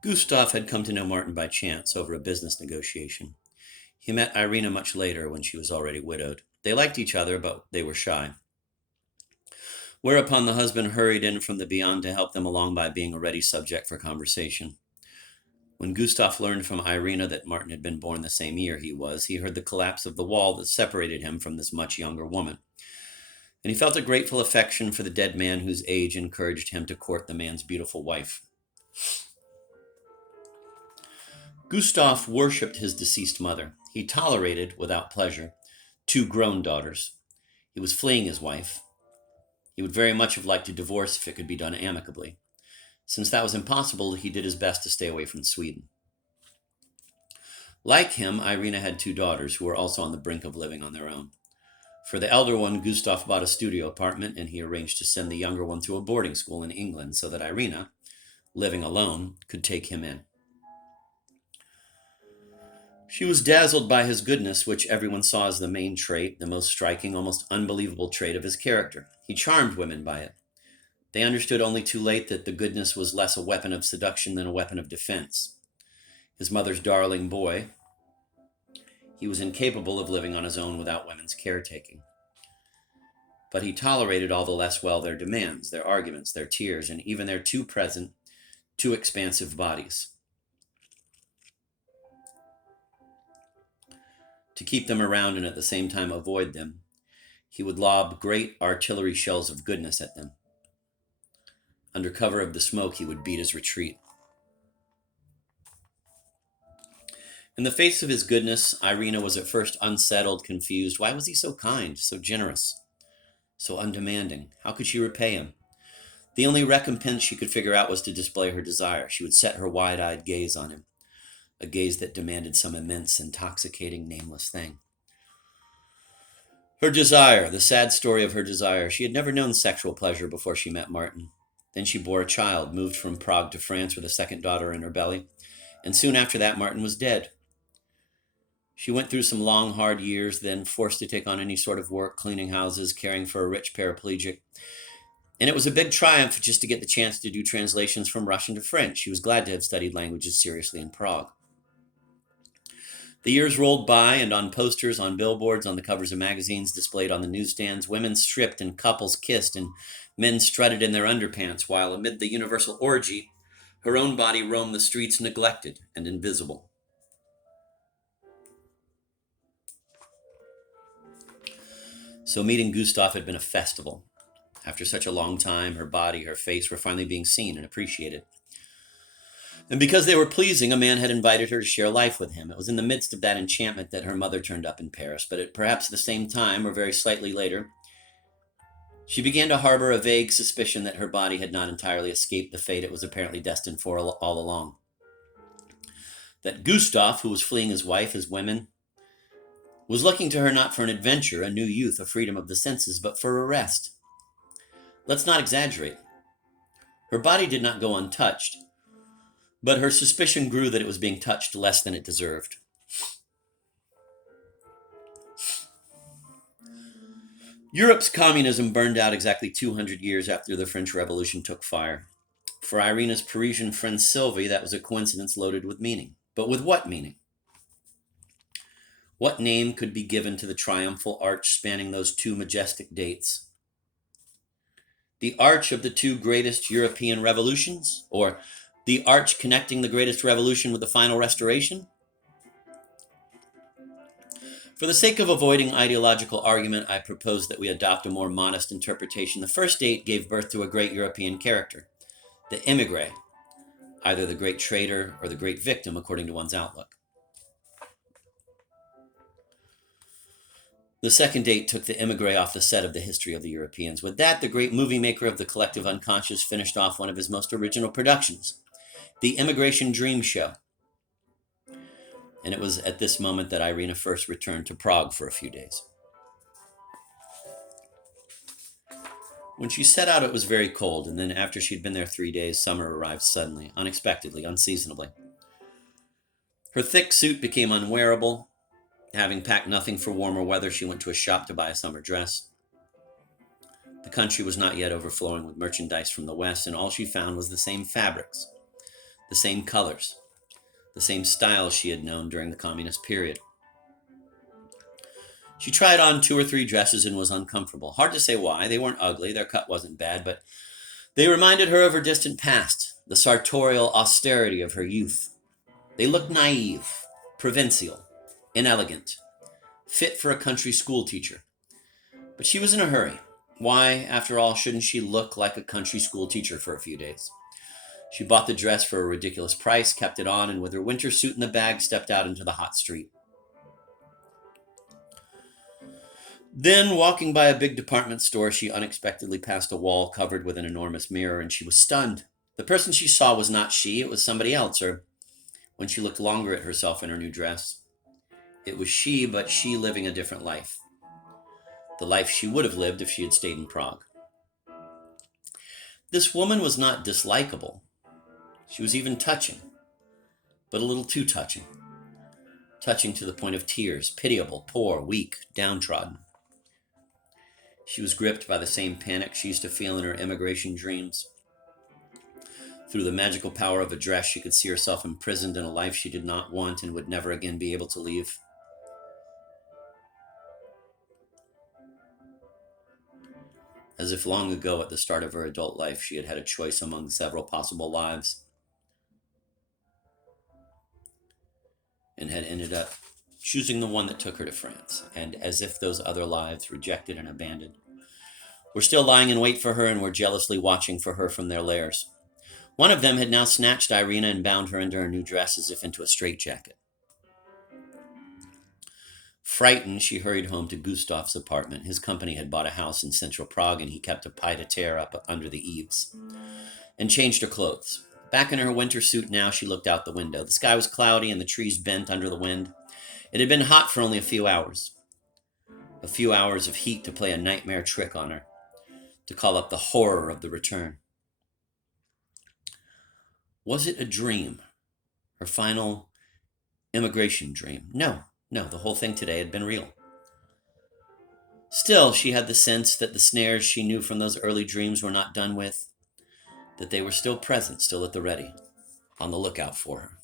Gustav had come to know Martin by chance over a business negotiation. He met Irina much later when she was already widowed. They liked each other, but they were shy. Whereupon the husband hurried in from the beyond to help them along by being a ready subject for conversation. When Gustav learned from Irina that Martin had been born the same year he heard the collapse of the wall that separated him from this much younger woman. And he felt a grateful affection for the dead man whose age encouraged him to court the man's beautiful wife. Gustav worshipped his deceased mother. He tolerated, without pleasure, two grown daughters. He was fleeing his wife. He would very much have liked to divorce if it could be done amicably. Since that was impossible, he did his best to stay away from Sweden. Like him, Irina had two daughters who were also on the brink of living on their own. For the elder one, Gustav bought a studio apartment, and he arranged to send the younger one to a boarding school in England so that Irina, living alone, could take him in. She was dazzled by his goodness, which everyone saw as the main trait, the most striking, almost unbelievable trait of his character. He charmed women by it. They understood only too late that the goodness was less a weapon of seduction than a weapon of defense. His mother's darling boy, he was incapable of living on his own without women's caretaking. But he tolerated all the less well their demands, their arguments, their tears, and even their too present, too expansive bodies. To keep them around and at the same time avoid them, he would lob great artillery shells of goodness at them. Under cover of the smoke, he would beat his retreat. In the face of his goodness, Irina was at first unsettled, confused. Why was he so kind, so generous, so undemanding? How could she repay him? The only recompense she could figure out was to display her desire. She would set her wide-eyed gaze on him, a gaze that demanded some immense, intoxicating, nameless thing. Her desire, the sad story of her desire. She had never known sexual pleasure before she met Martin. Then she bore a child, moved from Prague to France with a second daughter in her belly, and soon after that Martin was dead. She went through some long, hard years, then forced to take on any sort of work, cleaning houses, caring for a rich paraplegic. And it was a big triumph just to get the chance to do translations from Russian to French. She was glad to have studied languages seriously in Prague. The years rolled by, and on posters, on billboards, on the covers of magazines displayed on the newsstands, women stripped and couples kissed, and men strutted in their underpants, while amid the universal orgy, her own body roamed the streets neglected and invisible. So meeting Gustav had been a festival. After such a long time, her body, her face were finally being seen and appreciated. And because they were pleasing, a man had invited her to share life with him. It was in the midst of that enchantment that her mother turned up in Paris, but at perhaps the same time, or very slightly later, she began to harbor a vague suspicion that her body had not entirely escaped the fate it was apparently destined for all along. That Gustav, who was fleeing his wife, his women, was looking to her not for an adventure, a new youth, a freedom of the senses, but for a rest. Let's not exaggerate. Her body did not go untouched, but her suspicion grew that it was being touched less than it deserved. Europe's communism burned out exactly 200 years after the French Revolution took fire. For Irina's Parisian friend Sylvie, that was a coincidence loaded with meaning. But with what meaning? What name could be given to the triumphal arch spanning those two majestic dates? The arch of the two greatest European revolutions? Or the arch connecting the greatest revolution with the final restoration? For the sake of avoiding ideological argument, I propose that we adopt a more modest interpretation. The first date gave birth to a great European character, the émigré, either the great traitor or the great victim, according to one's outlook. The second date took the émigré off the set of the history of the Europeans. With that, the great movie maker of the collective unconscious finished off one of his most original productions, The Immigration Dream Show. And it was at this moment that Irina first returned to Prague for a few days. When she set out, it was very cold, and then after she'd been there 3 days, summer arrived suddenly, unexpectedly, unseasonably. Her thick suit became unwearable. Having packed nothing for warmer weather, she went to a shop to buy a summer dress. The country was not yet overflowing with merchandise from the West, and all she found was the same fabrics, the same colors, the same styles she had known during the communist period. She tried on 2 or 3 dresses and was uncomfortable. Hard to say why. They weren't ugly, their cut wasn't bad, but they reminded her of her distant past, the sartorial austerity of her youth. They looked naive, provincial, inelegant, fit for a country school teacher. But she was in a hurry. Why, after all, shouldn't she look like a country school teacher for a few days? She bought the dress for a ridiculous price, kept it on, and with her winter suit in the bag, stepped out into the hot street. Then, walking by a big department store, she unexpectedly passed a wall covered with an enormous mirror, and she was stunned. The person she saw was not she, it was somebody else, or when she looked longer at herself in her new dress, it was she, but she living a different life. The life she would have lived if she had stayed in Prague. This woman was not dislikable. She was even touching, but a little too touching. Touching to the point of tears, pitiable, poor, weak, downtrodden. She was gripped by the same panic she used to feel in her immigration dreams. Through the magical power of a dress, she could see herself imprisoned in a life she did not want and would never again be able to leave. As if long ago, at the start of her adult life, she had had a choice among several possible lives and had ended up choosing the one that took her to France. And as if those other lives, rejected and abandoned, were still lying in wait for her and were jealously watching for her from their lairs. One of them had now snatched Irina and bound her into her new dress as if into a straitjacket. Frightened, she hurried home to Gustav's apartment. His company had bought a house in central Prague, and he kept a pied-à-terre up under the eaves, and changed her clothes. Back in her winter suit now, she looked out the window. The sky was cloudy, and the trees bent under the wind. It had been hot for only a few hours. A few hours of heat to play a nightmare trick on her, to call up the horror of the return. Was it a dream? Her final immigration dream? No, the whole thing today had been real. Still, she had the sense that the snares she knew from those early dreams were not done with, that they were still present, still at the ready, on the lookout for her.